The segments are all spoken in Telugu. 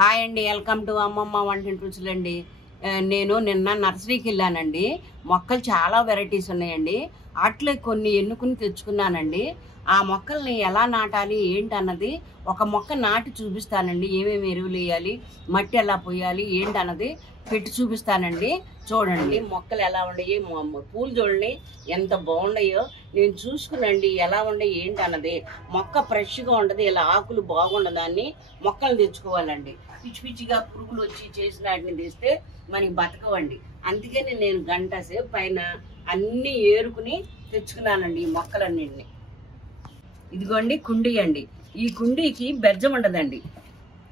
హాయ్ అండి, వెల్కమ్ టు అమ్మమ్మ వంటింటి రుచులండి. నేను నిన్న నర్సరీకి వెళ్ళానండి. మొక్కలు చాలా వెరైటీస్ ఉన్నాయండి. వాటిలో కొన్ని ఎన్నుకుని తెచ్చుకున్నానండి. ఆ మొక్కల్ని ఎలా నాటాలి ఏంటి అన్నది ఒక మొక్క నాటి చూపిస్తానండి. ఏమేమి ఎరువులు వేయాలి, మట్టి ఎలా పోయాలి ఏంటి అన్నది పెట్టి చూపిస్తానండి. చూడండి మొక్కలు ఎలా ఉండయి, పూలు చూడండి ఎంత బాగున్నాయో. నేను చూసుకునండి ఎలా ఉండయి ఏంటి అన్నది. మొక్క ఫ్రెష్గా ఉండదు, ఇలా ఆకులు బాగుండదాన్ని మొక్కలు తెచ్చుకోవాలండి. పిచ్చి పిచ్చిగా పురుగులు వచ్చి చేసిన వాటిని తీస్తే మనకి బతకవండి. అందుకని నేను గంట సేపు పైన అన్ని ఏరుకుని తెచ్చుకున్నానండి ఈ మొక్కలన్నింటినీ. ఇదిగోండి కుండీ అండి. ఈ కుండీకి బెజ్జం ఉండదండి.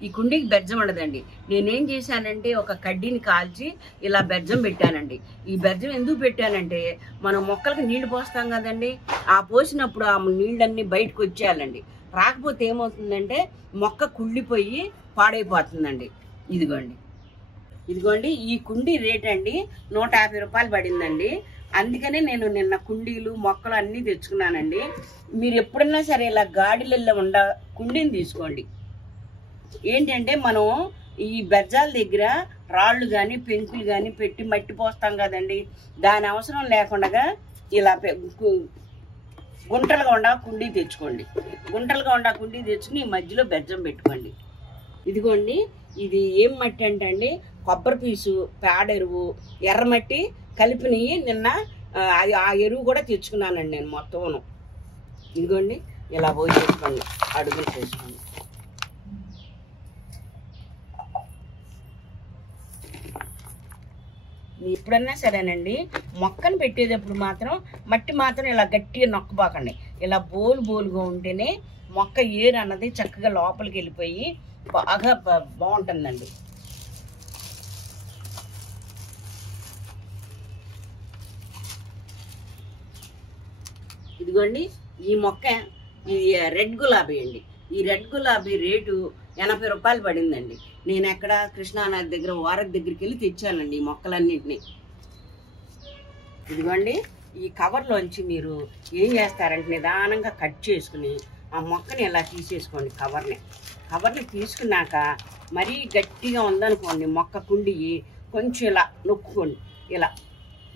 ఈ కుండీకి బెజ్జం ఉండదండి. నేనేం చేశానంటే ఒక కడ్డీని కాల్చి ఇలా బెజ్జం పెట్టానండి. ఈ బెజ్జం ఎందుకు పెట్టానంటే మనం మొక్కలకి నీళ్లు పోస్తాం కదండి, ఆ పోసినప్పుడు ఆ నీళ్ళన్నీ బయటకు వచ్చేయాలండి. రాకపోతే ఏమవుతుందంటే మొక్క కుళ్ళిపోయి పాడైపోతుందండి. ఇదిగోండి ఈ కుండీ రేట్ అండి 150 రూపాయలు పడిందండి. అందుకనే నేను నిన్న కుండీలు మొక్కలు అన్నీ తెచ్చుకున్నానండి. మీరు ఎప్పుడన్నా సరే ఇలా గాడిలల్లో కుండీని తీసుకోండి. ఏంటంటే మనం ఈ బెజ్జాల దగ్గర రాళ్ళు కానీ పెంకులు కానీ పెట్టి మట్టి పోస్తాం కదండి, దాని అవసరం లేకుండా ఇలా గుంటలుగా ఉండ కుండీ తెచ్చుకోండి. గుంటలుగా ఉండ కుండీ తెచ్చుకుని ఈ మధ్యలో బెజ్జం పెట్టుకోండి. ఇదిగోండి ఇది ఏం మట్టి అంటే అండి, కొబ్బరి పీసు, పేడ ఎరువు, ఎర్రమట్టి కలిపినవి నిన్న ఆ ఎరువు కూడా తెచ్చుకున్నానండి నేను మొత్తం. ఇదిగోండి ఇలా పోయి చేసుకోండి, అడుగులు చేసుకోండి. ఎప్పుడన్నా సరేనండి మొక్కను పెట్టేటప్పుడు మాత్రం మట్టి మాత్రం ఇలా గట్టిగా నొక్కబాకండి. ఇలా బోలుగా ఉంటేనే మొక్క ఏరు అన్నది చక్కగా లోపలికి వెళ్ళిపోయి బాగా బాగుంటుందండి. ఇదిగోండి ఈ మొక్క ఇది రెడ్ గులాబీ అండి. ఈ రెడ్ గులాబీ రేటు 80 రూపాయలు పడిందండి. నేను ఎక్కడ కృష్ణానది దగ్గర వారధి దగ్గరికి వెళ్ళి తెచ్చానండి ఈ మొక్కలన్నింటినీ. ఇదిగోండి ఈ కవర్లోంచి మీరు ఏం చేస్తారంటే నిదానంగా కట్ చేసుకుని ఆ మొక్కని ఇలా తీసేసుకోండి. కవర్ని తీసుకున్నాక మరీ గట్టిగా ఉందనుకోండి మొక్క కుండి కొంచెం ఇలా నొక్కుకోండి, ఇలా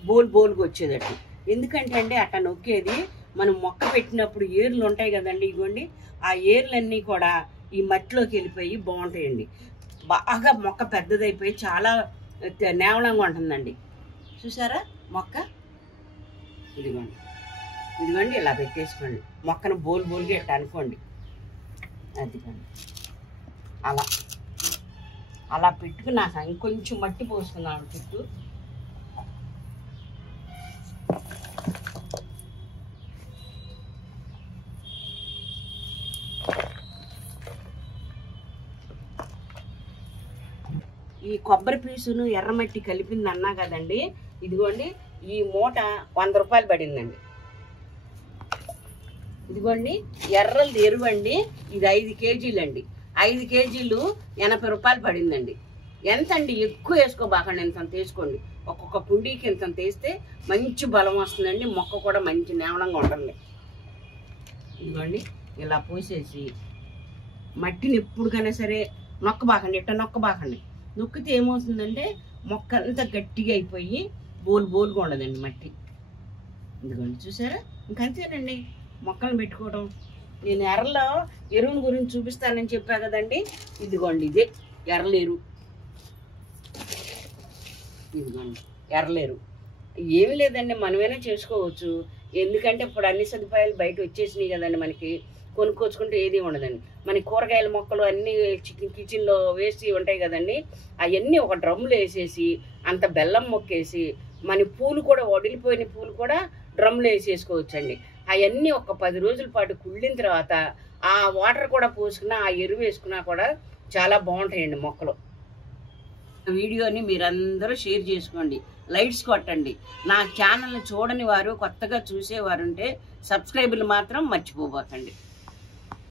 బోలుగా వచ్చేటట్టు. ఎందుకంటే అండి అట్లా నొక్కేది మనం మొక్క పెట్టినప్పుడు ఏర్లు ఉంటాయి కదండి, ఇదిగోండి ఆ ఏర్లన్నీ కూడా ఈ మట్టిలోకి వెళ్ళిపోయి బాగుంటాయండి. బాగా మొక్క పెద్దదైపోయి చాలా నేవలంగా ఉంటుందండి. చూసారా మొక్క? ఇదిగోండి ఇలా పెట్టేసుకోండి. మొక్కను బోలుగా ఇట్లా అనుకోండి. అదిగోండి అలా పెట్టుకున్నాక ఇంకొంచెం మట్టి పోసుకున్నాను చుట్టూ. ఈ కొబ్బరి పీసును ఎర్రమట్టి కలిపింది అన్నా కదండి, ఇదిగోండి ఈ మూట 100 రూపాయలు పడిందండి. ఇదిగోండి ఎర్రలు ఎరువండి, ఇది 5 కేజీలండి. 5 కేజీలు 80 రూపాయలు పడిందండి. ఎంత అండి, ఎక్కువ వేసుకోబాకండి, ఇంత తీసుకోండి. ఒక్కొక్క కుండీకి ఇంత తీస్తే మంచి బలం వస్తుందండి, మొక్క కూడా మంచి నేవలంగా ఉంటుంది. ఇదిగోండి ఇలా పోసేసి మట్టిని ఎప్పుడుకైనా సరే నొక్కబాకండి, ఇట్లా నొక్కబాకండి. నొక్కితే ఏమవుతుందంటే మొక్క అంతా గట్టిగా అయిపోయి బోలుగా ఉండదండి మట్టి. ఇదిగోండి చూసారా, ఇంకంతేనండి మొక్కలను పెట్టుకోవడం. నేను ఎర్రలో ఎరువుని గురించి చూపిస్తానని చెప్పా కదండి, ఇదిగోండి ఇదే ఎర్రలేరు. ఇదిగోండి ఎర్రలేరు. ఏమి లేదండి, మనమైనా చేసుకోవచ్చు. ఎందుకంటే ఇప్పుడు అన్ని సదుపాయాలు బయట వచ్చేసినాయి కదండి, మనకి కొనుక్కొచ్చుకుంటే ఏది ఉండదండి. మన కూరగాయల మొక్కలు అన్నీ కిచెన్లో వేసి ఉంటాయి కదండి, అవన్నీ ఒక డ్రమ్ములో వేసేసి అంత బెల్లం మొక్కేసి మన పూలు కూడా వడిలిపోయిన పూలు కూడా డ్రమ్ములో వేసేసుకోవచ్చండి. అవన్నీ ఒక 10 రోజుల పాటు కుళ్ళిన తర్వాత ఆ వాటర్ కూడా పోసుకున్నా, ఆ ఎరువు వేసుకున్నా కూడా చాలా బాగుంటాయండి మొక్కలు. వీడియోని మీరందరూ షేర్ చేసుకోండి, లైక్స్ కొట్టండి. నా ఛానల్ని చూడని వారు, కొత్తగా చూసేవారు ఉంటే సబ్స్క్రైబర్లు మాత్రం మర్చిపోబోకండి.